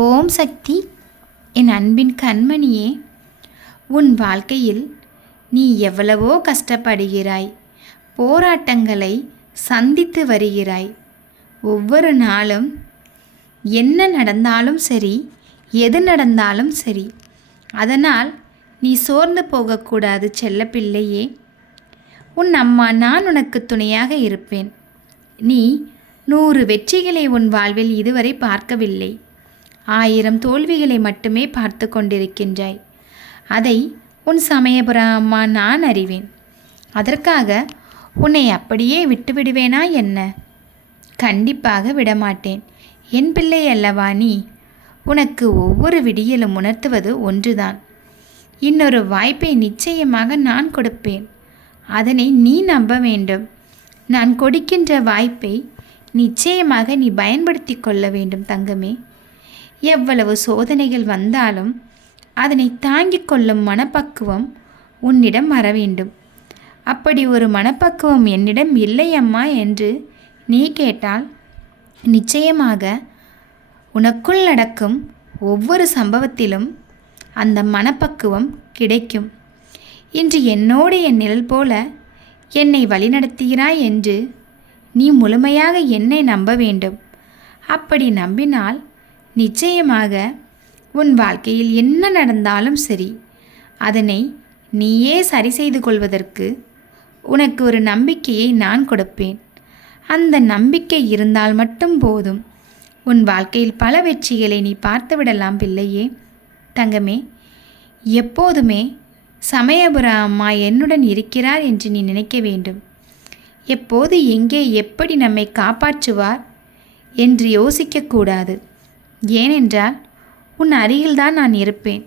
ஓம் சக்தி. என் அன்பின் கண்மணியே உன் வாழ்க்கையில் நீ எவ்வளவோ கஷ்டப்படுகிறாய் போராட்டங்களை சந்தித்து வருகிறாய். ஒவ்வொரு நாளும் என்ன நடந்தாலும் சரி எது நடந்தாலும் சரி அதனால் நீ சோர்ந்து போகக்கூடாது செல்லப்பிள்ளையே. உன் அம்மா நான் உனக்கு துணையாக இருப்பேன். நீ நூறு வெற்றிகளை உன் வாழ்வில் இதுவரை பார்க்கவில்லை. ஆயிரம் தோல்விகளை மட்டுமே பார்த்து கொண்டிருக்கின்றாய். அதை உன் சமயபுர அம்மா நான் அறிவேன். அதற்காக உன்னை அப்படியே விட்டுவிடுவேனா என்ன? கண்டிப்பாக விடமாட்டேன். என் பிள்ளை அல்லவா நீ? உனக்கு ஒவ்வொரு விடியலும் உணர்த்துவது ஒன்றுதான். இன்னொரு வாய்ப்பை நிச்சயமாக நான் கொடுப்பேன். அதனை நீ நம்ப வேண்டும். நான் கொடுக்கின்ற வாய்ப்பை நிச்சயமாக நீ பயன்படுத்தி கொள்ள வேண்டும் தங்கமே. எவ்வளவு சோதனைகள் வந்தாலும் அதனை தாங்கிக் கொள்ளும் மனப்பக்குவம் உன்னிடம் வர வேண்டும். அப்படி ஒரு மனப்பக்குவம் என்னிடம் இல்லை அம்மா என்று நீ கேட்டால் நிச்சயமாக உனக்குள் நடக்கும் ஒவ்வொரு சம்பவத்திலும் அந்த மனப்பக்குவம் கிடைக்கும். இன்று என்னோடு என் நிழல் போல என்னை வழிநடத்துகிறாய் என்று நீ முழுமையாக என்னை நம்ப வேண்டும். அப்படி நம்பினால் நிச்சயமாக உன் வாழ்க்கையில் என்ன நடந்தாலும் சரி அதனை நீயே சரி செய்து கொள்வதற்கு உனக்கு ஒரு நம்பிக்கையை நான் கொடுப்பேன். அந்த நம்பிக்கை இருந்தால் மட்டும் போதும். உன் வாழ்க்கையில் பல வெற்றிகளை நீ பார்த்துவிடலாம் பிள்ளையே. தங்கமே எப்போதுமே சமயபுர அம்மா என்னுடன் இருக்கிறார் என்று நீ நினைக்க வேண்டும். எப்போது எங்கே எப்படி நம்மை காப்பாற்றுவார் என்று யோசிக்கக்கூடாது. ஏனென்றால் உன் அருகில்தான் நான் இருப்பேன்.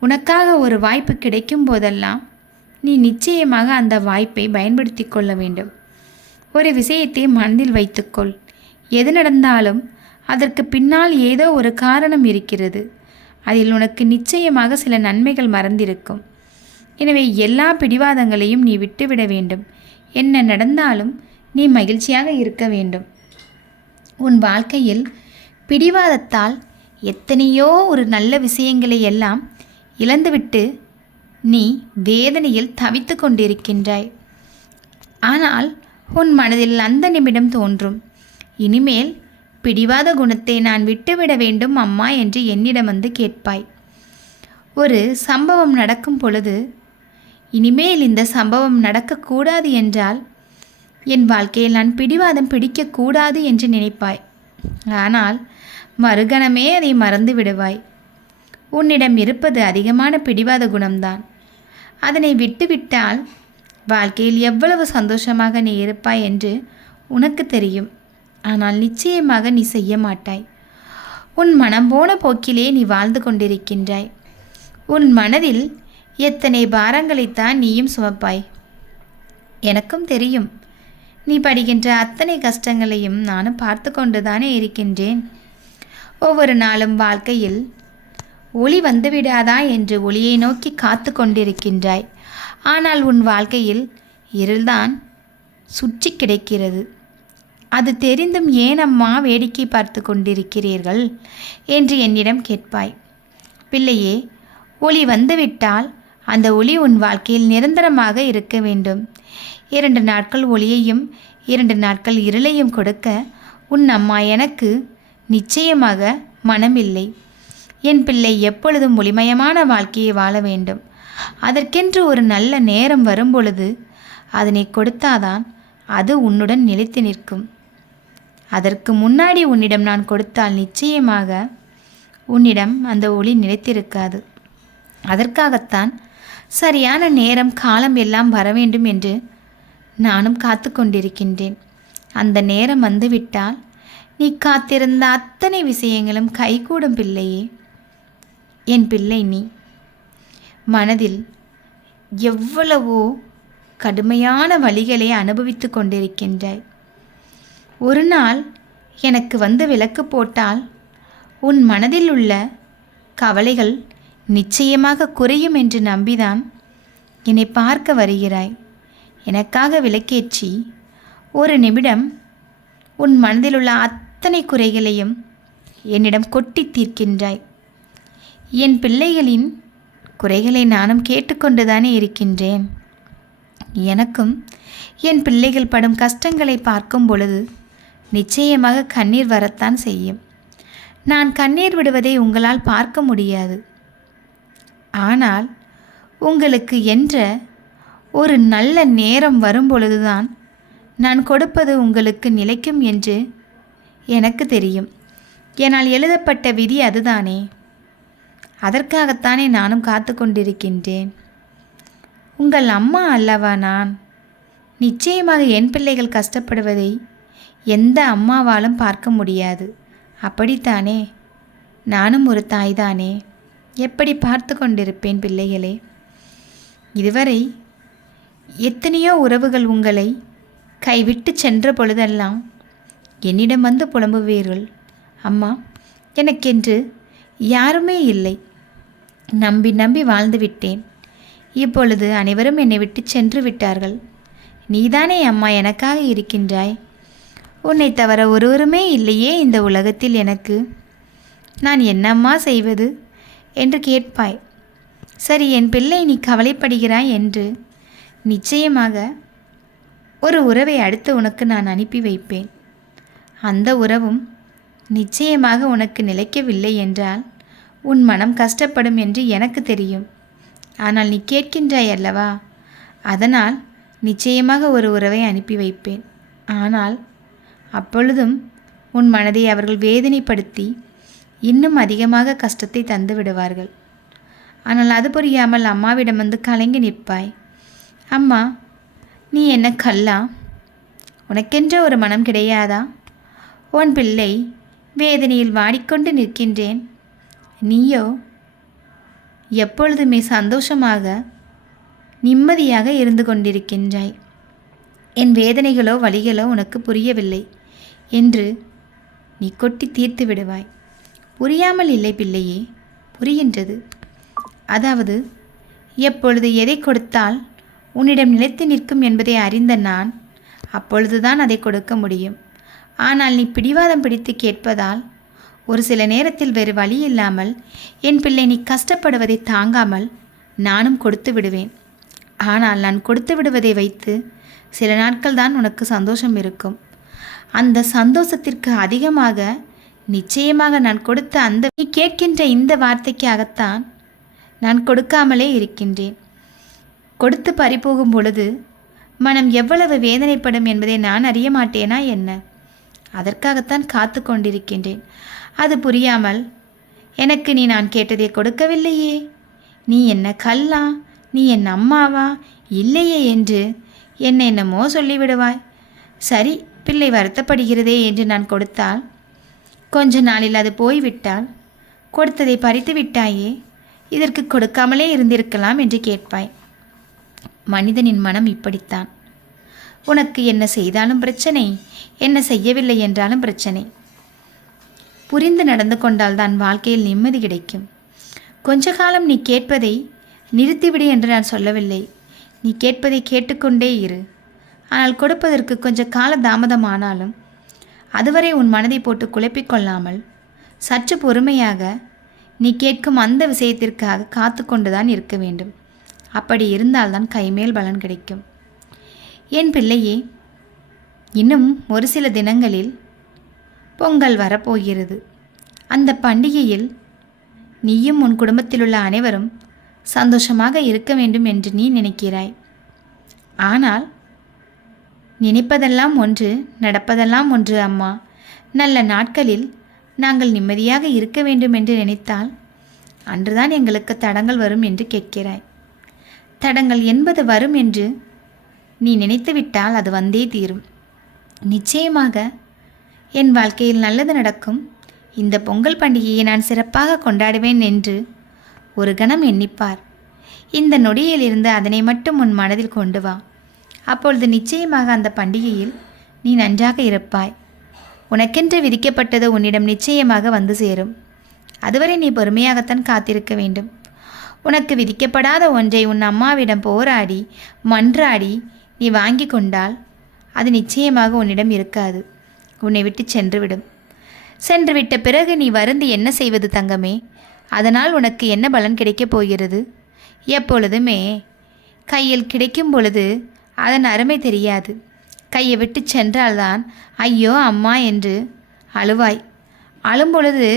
உனக்காக ஒரு வாய்ப்பு கிடைக்கும் போதெல்லாம் நீ நிச்சயமாக அந்த வாய்ப்பை பயன்படுத்தி கொள்ள வேண்டும். ஒரு விஷயத்தை மனதில் வைத்துக்கொள். எது நடந்தாலும் அதற்கு பின்னால் ஏதோ ஒரு காரணம் இருக்கிறது. அதில் உனக்கு நிச்சயமாக சில நன்மைகள் மறந்திருக்கும். எனவே எல்லா பிடிவாதங்களையும் நீ விட்டுவிட வேண்டும். என்ன நடந்தாலும் நீ மகிழ்ச்சியாக இருக்க வேண்டும். உன் வாழ்க்கையில் பிடிவாதத்தால் எத்தனையோ ஒரு நல்ல விஷயங்களை எல்லாம் இழந்துவிட்டு நீ வேதனையில் தவித்து கொண்டிருக்கின்றாய். ஆனால் உன் மனதில் அந்த நிமிடம் தோன்றும். இனிமேல் பிடிவாத குணத்தை நான் விட்டுவிட வேண்டும் அம்மா என்று என்னிடம் வந்து கேட்பாய். ஒரு சம்பவம் நடக்கும் பொழுது இனிமேல் இந்த சம்பவம் நடக்கக்கூடாது என்றால் என் வாழ்க்கையில் நான் பிடிவாதம் பிடிக்கக்கூடாது என்று நினைப்பாய். ஆனால் மறுகணமே அதை மறந்து விடுவாய். உன்னிடம் இருப்பது அதிகமான பிடிவாத குணம்தான். அதனை விட்டுவிட்டால் வாழ்க்கையில் எவ்வளவு சந்தோஷமாக நீ இருப்பாய் என்று உனக்கு தெரியும். ஆனால் நிச்சயமாக நீ செய்ய மாட்டாய். உன் மனம் போன போக்கிலே நீ வாழ்ந்து கொண்டிருக்கின்றாய். உன் மனதில் எத்தனை பாரங்களைத்தான் நீயும் சுமப்பாய். எனக்கும் தெரியும். நீ படுகின்ற அத்தனை கஷ்டங்களையும் நானும் பார்த்து கொண்டுதானே இருக்கின்றேன். ஒவ்வொரு நாளும் வாழ்க்கையில் ஒளி வந்துவிடாதா என்று ஒளியை நோக்கி காத்து கொண்டிருக்கின்றாய். ஆனால் உன் வாழ்க்கையில் இருள்தான் சுற்றி கிடைக்கிறது. அது தெரிந்தும் ஏன் அம்மா வேடிக்கை பார்த்து கொண்டிருக்கிறீர்கள்? என்று என்னிடம் கேட்பாய். பிள்ளையே ஒளி வந்துவிட்டால் அந்த ஒளி உன் வாழ்க்கையில் நிரந்தரமாக இருக்க வேண்டும். இரண்டு நாட்கள் ஒளியையும் இரண்டு நாட்கள் இருளையும் கொடுக்க உன் அம்மா எனக்கு நிச்சயமாக மனமில்லை. என் பிள்ளை எப்பொழுதும் ஒளிமயமான வாழ்க்கையை வாழ வேண்டும். அதற்கென்று ஒரு நல்ல நேரம் வரும்பொழுது அதனை கொடுத்தாதான் அது உன்னுடன் நிலைத்து நிற்கும். அதற்கு முன்னாடி உன்னிடம் நான் கொடுத்தால் நிச்சயமாக உன்னிடம் அந்த ஒளி நிலைத்திருக்காது. அதற்காகத்தான் சரியான நேரம் காலம் எல்லாம் வர வேண்டும் என்று நானும் காத்து கொண்டிருக்கின்றேன். அந்த நேரம் வந்துவிட்டால் நீ காத்திருந்த அத்தனை விஷயங்களும் கைகூடும் பிள்ளையே. என் பிள்ளை நீ. மனதில் எவ்வளவோ கடுமையான வழிகளை அனுபவித்து கொண்டிருக்கின்றாய். ஒரு நாள் எனக்கு வந்து விளக்கு போட்டால் உன் மனதில் உள்ள கவலைகள் நிச்சயமாக குறையும் என்று நம்பிதான் என்னை பார்க்க வருகிறாய். எனக்காக விளக்கேற்றி ஒரு நிமிடம் உன் மனதில் உள்ள அத்தனை குறைகளையும் என்னிடம் கொட்டி தீர்க்கின்றாய். என் பிள்ளைகளின் குறைகளை நானும் கேட்டுக்கொண்டுதானே இருக்கின்றேன். எனக்கும் என் பிள்ளைகள் படும் கஷ்டங்களை பார்க்கும் பொழுது நிச்சயமாக கண்ணீர் வரத்தான் செய்யும். நான் கண்ணீர் விடுவதை உங்களால் பார்க்க முடியாது. ஆனால் உங்களுக்கு என்ற ஒரு நல்ல நேரம் வரும்பொழுதுதான் நான் கொடுப்பது உங்களுக்கு நிலைக்கும் என்று எனக்கு தெரியும். என்னால் எழுதப்பட்ட விதி அதுதானே. அதற்காகத்தானே நானும் காத்து கொண்டிருக்கின்றேன். உங்கள் அம்மா அல்லவா நான்? நிச்சயமாக என் பிள்ளைகள் கஷ்டப்படுவதை எந்த அம்மாவாலும் பார்க்க முடியாது. அப்படித்தானே? நானும் ஒரு தாய்தானே? எப்படி பார்த்து கொண்டிருப்பேன் பிள்ளைகளே? இதுவரை எத்தனையோ உறவுகள் உங்களை கைவிட்டு சென்ற பொழுதெல்லாம் என்னிடம் வந்து புலம்புவீர்கள். அம்மா எனக்கென்று யாருமே இல்லை. நம்பி நம்பி வாழ்ந்து விட்டேன். இப்பொழுது அனைவரும் என்னை விட்டு சென்று விட்டார்கள். நீதானே அம்மா எனக்காக இருக்கின்றாய். உன்னை தவிர ஒருவருமே இல்லையே இந்த உலகத்தில் எனக்கு. நான் என்னம்மா செய்வது? என்று கேட்பாய். சரி என் பிள்ளை நீ கவலைப்படுகிறாய் என்று. நிச்சயமாக ஒரு உறவை அடுத்து உனக்கு நான் அனுப்பி வைப்பேன். அந்த உறவும் நிச்சயமாக உனக்கு நிலைக்கவில்லை என்றால் உன் மனம் கஷ்டப்படும் என்று எனக்கு தெரியும். ஆனால் நீ கேட்கின்றாய் அல்லவா? அதனால் நிச்சயமாக ஒரு உறவை அனுப்பி வைப்பேன். ஆனால் அப்பொழுதும் உன் மனதை அவர்கள் வேதனைப்படுத்தி இன்னும் அதிகமாக கஷ்டத்தை தந்து விடுவார்கள். ஆனால் அது புரியாமல் அம்மாவிடம் வந்து கலங்கி நிற்பாய். அம்மா நீ என்ன கல்லா? உனக்கென்ற ஒரு மனம் கிடையாதா? உன் பிள்ளை வேதனையில் வாடிக்கொண்டு நிற்கின்றேன். நீயோ எப்பொழுதுமே சந்தோஷமாக நிம்மதியாக இருந்து கொண்டிருக்கின்றாய். என் வேதனைகளோ வழிகளோ உனக்கு புரியவில்லை. என்று நீ கொட்டி தீர்த்து விடுவாய். புரியாமல் இல்லை பிள்ளையே புரிகின்றது. அதாவது எப்பொழுது எதை கொடுத்தால் உன்னிடம் நிலைத்து நிற்கும் என்பதை அறிந்த நான் அப்பொழுதுதான் அதை கொடுக்க முடியும். ஆனால் நீ பிடிவாதம் பிடித்து கேட்பதால் ஒரு சில நேரத்தில் வேறு வழி இல்லாமல் என் பிள்ளை நீ கஷ்டப்படுவதை தாங்காமல் நானும் கொடுத்து விடுவேன். ஆனால் நான் கொடுத்து விடுவதை வைத்து சில நாட்கள் தான் உனக்கு சந்தோஷம் இருக்கும். அந்த சந்தோஷத்திற்கு அதிகமாக நிச்சயமாக நான் கொடுத்த அந்த நீ கேட்கின்ற இந்த வார்த்தைக்காகத்தான் நான் கொடுக்காமலே இருக்கின்றேன். கொடுத்து பறிபோகும் பொழுது மனம் எவ்வளவு வேதனைப்படும் என்பதை நான் அறிய மாட்டேனா என்ன? அதற்காகத்தான் காத்து கொண்டிருக்கின்றேன். அது புரியாமல் எனக்கு நீ நான் கேட்டதை கொடுக்கவில்லையே. நீ என்ன கல்லா? நீ என் அம்மாவா? இல்லையே என்று என்னை என்னமோ சொல்லிவிடுவாய். சரி பிள்ளை வருத்தப்படுகிறதே என்று நான் கொடுத்தால் கொஞ்ச நாளில் அது போய்விட்டால் கொடுத்ததை பறித்து விட்டாயே இதற்கு கொடுக்காமலே இருந்திருக்கலாம் என்று கேட்பாய். மனிதனின் மனம் இப்படித்தான். உனக்கு என்ன செய்தாலும் பிரச்சனை என்ன செய்யவில்லை என்றாலும் பிரச்சனை. புரிந்து நடந்து கொண்டால் தான் வாழ்க்கையில் நிம்மதி கிடைக்கும். கொஞ்ச காலம் நீ கேட்பதை நிறுத்திவிடு என்று நான் சொல்லவில்லை. நீ கேட்பதை கேட்டுக்கொண்டே இரு. ஆனால் கொடுப்பதற்கு கொஞ்ச கால தாமதமானாலும் அதுவரை உன் மனதை போட்டு குழப்பிக்கொள்ளாமல் சற்று பொறுமையாக நீ கேட்கும் அந்த விஷயத்திற்காக காத்து கொண்டுதான் இருக்க வேண்டும். அப்படி இருந்தால்தான் கைமேல் பலன் கிடைக்கும். என் பிள்ளையே இன்னும் ஒரு சில தினங்களில் பொங்கல் வரப்போகிறது. அந்த பண்டிகையில் நீயும் உன் குடும்பத்திலுள்ள அனைவரும் சந்தோஷமாக இருக்க வேண்டும் என்று நீ நினைக்கிறாய். ஆனால் நினைப்பதெல்லாம் ஒன்று நடப்பதெல்லாம் ஒன்று அம்மா. நல்ல நாட்களில் நாங்கள் நிம்மதியாக இருக்க வேண்டும் என்று நினைத்தால் அன்றுதான் எங்களுக்கு தடங்கள் வரும் என்று கேட்கிறாய். தடங்கள் என்பது வரும் என்று நீ நினைத்துவிட்டால் அது வந்தே தீரும். நிச்சயமாக என் வாழ்க்கையில் நல்லது நடக்கும். இந்த பொங்கல் பண்டிகையை நான் சிறப்பாக கொண்டாடுவேன் என்று ஒரு கணம் எண்ணிப்பார். இந்த நொடியிலிருந்து அதனை மட்டும் உன் மனதில் கொண்டு வா. அப்பொழுது நிச்சயமாக அந்த பண்டிகையில் நீ நன்றாக இருப்பாய். உனக்கென்று விதிக்கப்பட்டது உன்னிடம் நிச்சயமாக வந்து சேரும். அதுவரை நீ பொறுமையாகத்தான் காத்திருக்க வேண்டும். உனக்கு விதிக்கப்படாத ஒன்றை உன் அம்மாவிடம் போராடி மன்றாடி நீ வாங்கி கொண்டால் அது நிச்சயமாக உன்னிடம் இருக்காது. உன்னை விட்டு சென்றுவிடும். சென்று விட்ட பிறகு நீ வருந்தி என்ன செய்வது தங்கமே? அதனால் உனக்கு என்ன பலன் கிடைக்கப் போகிறது? எப்பொழுதுமே கையில் கிடைக்கும் பொழுது அதன் அருமை தெரியாது. கையை விட்டு சென்றால்தான் ஐயோ அம்மா என்று அழுவாய். அழும் பொழுது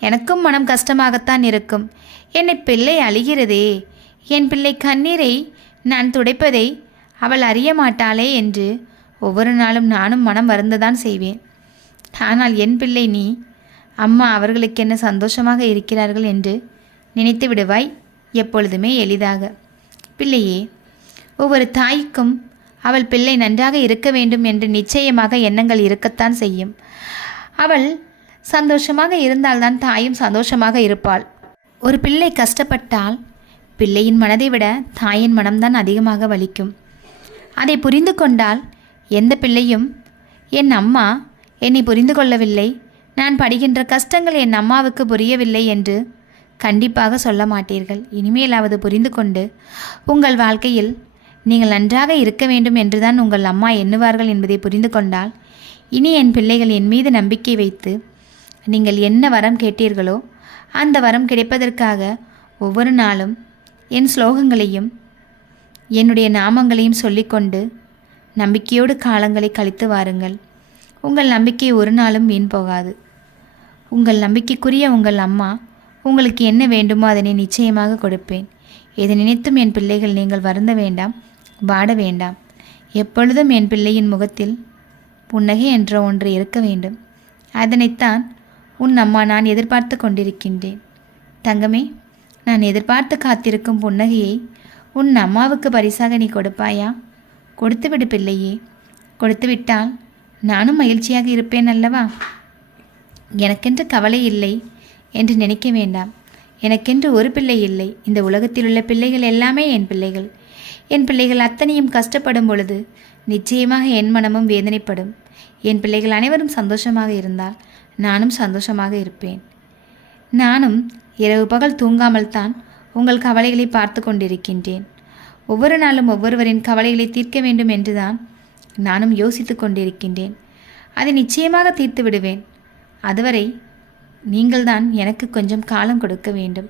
எனக்கும் மனம் கஷ்டமாகத்தான் இருக்கும். என்னை பிள்ளை அழுகிறதே. என் பிள்ளை கண்ணீரை நான் துடைப்பதை அவள் அறிய மாட்டாளே என்று ஒவ்வொரு நாளும் நானும் மனம் வருந்ததான் செய்வேன். ஆனால் என் பிள்ளை நீ அம்மா அவர்களுக்கு என்ன சந்தோஷமாக இருக்கிறார்கள் என்று நினைத்து விடுவாய் எப்பொழுதுமே எளிதாக. பிள்ளையே ஒவ்வொரு தாய்க்கும் அவள் பிள்ளை நன்றாக இருக்க வேண்டும் என்று நிச்சயமாக எண்ணங்கள் இருக்கத்தான் செய்யும். அவள் சந்தோஷமாக இருந்தால்தான் தாயும் சந்தோஷமாக இருப்பாள். ஒரு பிள்ளை கஷ்டப்பட்டால் பிள்ளையின் மனதை விட தாயின் மனம்தான் அதிகமாக வலிக்கும். அதை புரிந்து கொண்டால் எந்த பிள்ளையும் என் அம்மா என்னை புரிந்து கொள்ளவில்லை. நான் படுகின்ற கஷ்டங்கள் என் அம்மாவுக்கு புரியவில்லை என்று கண்டிப்பாக சொல்ல மாட்டீர்கள். இனிமேலாவது புரிந்து கொண்டு உங்கள் வாழ்க்கையில் நீங்கள் நன்றாக இருக்க வேண்டும் என்றுதான் உங்கள் அம்மா எண்ணுவார்கள் என்பதை புரிந்து கொண்டால் இனி என் பிள்ளைகள் என் மீது நம்பிக்கை வைத்து நீங்கள் என்ன வரம் கேட்டீர்களோ அந்த வரம் கிடைப்பதற்காக ஒவ்வொரு நாளும் என் ஸ்லோகங்களையும் என்னுடைய நாமங்களையும் சொல்லிக்கொண்டு நம்பிக்கையோடு காலங்களை கழித்து வாருங்கள். உங்கள் நம்பிக்கை ஒரு நாளும் வீண் போகாது. உங்கள் நம்பிக்கைக்குரிய உங்கள் அம்மா உங்களுக்கு என்ன வேண்டுமோ அதனை நிச்சயமாக கொடுப்பேன். எதை நினைத்தும் என் பிள்ளைகள் நீங்கள் வருந்த வேண்டாம். வாட வேண்டாம். எப்பொழுதும் என் பிள்ளையின் முகத்தில் புன்னகை என்ற ஒன்று இருக்க வேண்டும். அதனைத்தான் உன் அம்மா நான் எதிர்பார்த்து கொண்டிருக்கின்றேன். தங்கமே நான் எதிர்பார்த்து காத்திருக்கும் புன்னகையை உன் அம்மாவுக்கு பரிசாக நீ கொடுப்பாயா? கொடுத்துவிடு பிள்ளையே. கொடுத்துவிட்டால் நானும் மகிழ்ச்சியாக இருப்பேன் அல்லவா? எனக்கென்று கவலை இல்லை என்று நினைக்க வேண்டாம். எனக்கென்று ஒரு பிள்ளை இல்லை. இந்த உலகத்தில் உள்ள பிள்ளைகள் எல்லாமே என் பிள்ளைகள். என் பிள்ளைகள் அத்தனையும் கஷ்டப்படும் பொழுது நிச்சயமாக என் மனமும் வேதனைப்படும். என் பிள்ளைகள் அனைவரும் சந்தோஷமாக இருந்தால் நானும் சந்தோஷமாக இருப்பேன். நானும் இரவு பகல் தூங்காமல் தான் உங்கள் கவலைகளை பார்த்து கொண்டிருக்கின்றேன். ஒவ்வொரு நாளும் ஒவ்வொருவரின் கவலைகளை தீர்க்க வேண்டும் என்றுதான் நானும் யோசித்து கொண்டிருக்கின்றேன். அதை நிச்சயமாக தீர்த்து விடுவேன். அதுவரை நீங்கள்தான் எனக்கு கொஞ்சம் காலம் கொடுக்க வேண்டும்.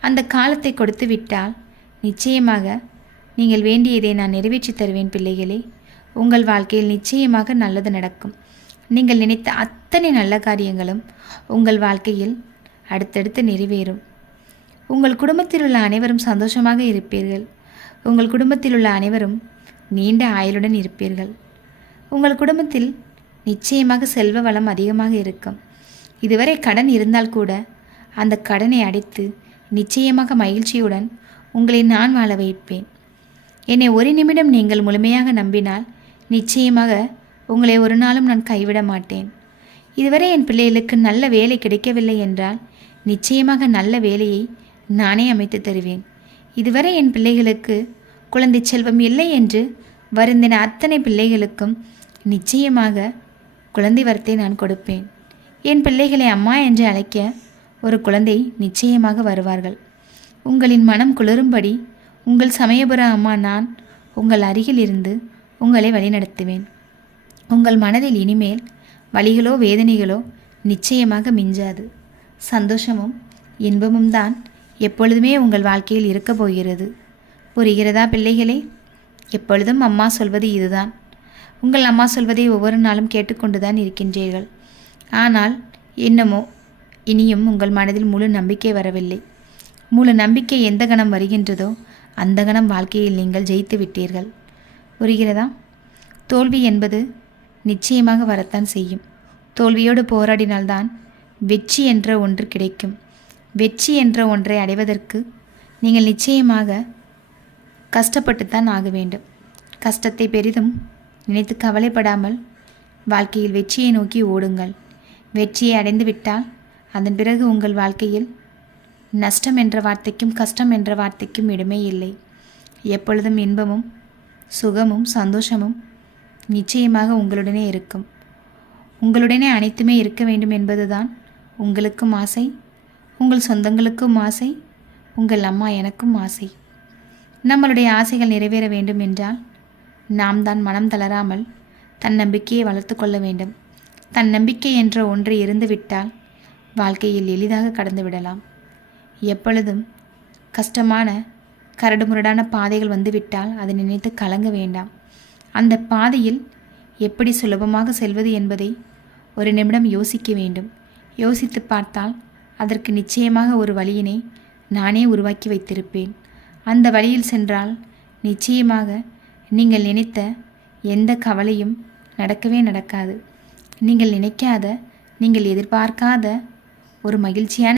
அந்த காலத்தை கொடுத்து விட்டால் நிச்சயமாக நீங்கள் வேண்டியதை நான் நிறைவேற்றி தருவேன் பிள்ளைகளே. உங்கள் வாழ்க்கையில் நிச்சயமாக நல்லது நடக்கும். நீங்கள் நினைத்த அத்தனை நல்ல காரியங்களும் உங்கள் வாழ்க்கையில் அடுத்தடுத்து நிறைவேறும். உங்கள் குடும்பத்தில் உள்ள அனைவரும் சந்தோஷமாக இருப்பீர்கள். உங்கள் குடும்பத்தில் உள்ள அனைவரும் நீண்ட ஆயுளுடன் இருப்பீர்கள். உங்கள் குடும்பத்தில் நிச்சயமாக செல்வ வளம் அதிகமாக இருக்கும். இதுவரை கடன் இருந்தால் கூட அந்த கடனை அடைத்து நிச்சயமாக மகிழ்ச்சியுடன் உங்களை நான் வாழ வைப்பேன். என்னை ஒரு நிமிடம் நீங்கள் முழுமையாக நம்பினால் நிச்சயமாக உங்களை ஒரு நாளும் நான் கைவிட மாட்டேன். இதுவரை என் பிள்ளைகளுக்கு நல்ல வேலை கிடைக்கவில்லை என்றால் நிச்சயமாக நல்ல வேலையை நானே அமைத்து தருவேன். இதுவரை என் பிள்ளைகளுக்கு குழந்தை செல்வம் இல்லை என்று வருந்தின அத்தனை பிள்ளைகளுக்கும் நிச்சயமாக குழந்தை வரத்தை நான் கொடுப்பேன். என் பிள்ளைகளை அம்மா என்று அழைக்க ஒரு குழந்தை நிச்சயமாக வருவார்கள். உங்களின் மனம் குளிரும்படி உங்கள் சமயபுர அம்மா நான் உங்கள் அருகில் இருந்து உங்களை வழிநடத்துவேன். உங்கள் மனதில் இனிமேல் வலிகளோ வேதனைகளோ நிச்சயமாக மிஞ்சாது. சந்தோஷமும் இன்பமும் தான் எப்பொழுதுமே உங்கள் வாழ்க்கையில் இருக்கப் போகிறது. புரிகிறதா பிள்ளைகளே? எப்பொழுதும் அம்மா சொல்வது இதுதான். உங்கள் அம்மா சொல்வதை ஒவ்வொரு நாளும் கேட்டுக்கொண்டுதான் இருக்கின்றீர்கள். ஆனால் என்னமோ இனியும் உங்கள் மனதில் முழு நம்பிக்கை வரவில்லை. முழு நம்பிக்கை எந்த கணம் வருகின்றதோ அந்த கணம் வாழ்க்கையில் நீங்கள் ஜெயித்து விட்டீர்கள். புரிகிறதா? தோல்வி என்பது நிச்சயமாக வரத்தான் செய்யும். தோல்வியோடு போராடினால்தான் வெற்றி என்ற ஒன்று கிடைக்கும். வெற்றி என்ற ஒன்றை அடைவதற்கு நீங்கள் நிச்சயமாக கஷ்டப்பட்டுத்தான் ஆக வேண்டும். கஷ்டத்தை பெரிதும் நினைத்து கவலைப்படாமல் வாழ்க்கையில் வெற்றியை நோக்கி ஓடுங்கள். வெற்றியை அடைந்துவிட்டால் அதன் பிறகு உங்கள் வாழ்க்கையில் நஷ்டம் என்ற வார்த்தைக்கும் கஷ்டம் என்ற வார்த்தைக்கும் இடமே இல்லை. எப்பொழுதும் இன்பமும் சுகமும் சந்தோஷமும் நிச்சயமாக உங்களுடனே இருக்கும். உங்களுடனே அனைத்துமே இருக்க வேண்டும் என்பதுதான் உங்களுக்கும் ஆசை உங்கள் சொந்தங்களுக்கும் ஆசை உங்கள் அம்மா எனக்கும் ஆசை. நம்மளுடைய ஆசைகள் நிறைவேற வேண்டும் என்றால் நாம் தான் மனம் தளராமல் தன்னம்பிக்கையை வளர்த்து கொள்ள வேண்டும். தன் நம்பிக்கை என்ற ஒன்றை இருந்துவிட்டால் வாழ்க்கையில் எளிதாக கடந்து விடலாம். எப்பொழுதும் கஷ்டமான கரடுமுரடான பாதைகள் வந்துவிட்டால் அதை நினைத்து கலங்க வேண்டாம். அந்த பாதையில் எப்படி சுலபமாக செல்வது என்பதை ஒரு நிமிடம் யோசிக்க வேண்டும். யோசித்து பார்த்தால் அதற்கு நிச்சயமாக ஒரு வழியினை நானே உருவாக்கி வைத்திருப்பேன். அந்த வழியில் சென்றால் நிச்சயமாக நீங்கள் நினைத்த எந்த கவலையும் நடக்கவே நடக்காது. நீங்கள் நினைக்காத நீங்கள் எதிர்பார்க்காத ஒரு மகிழ்ச்சியான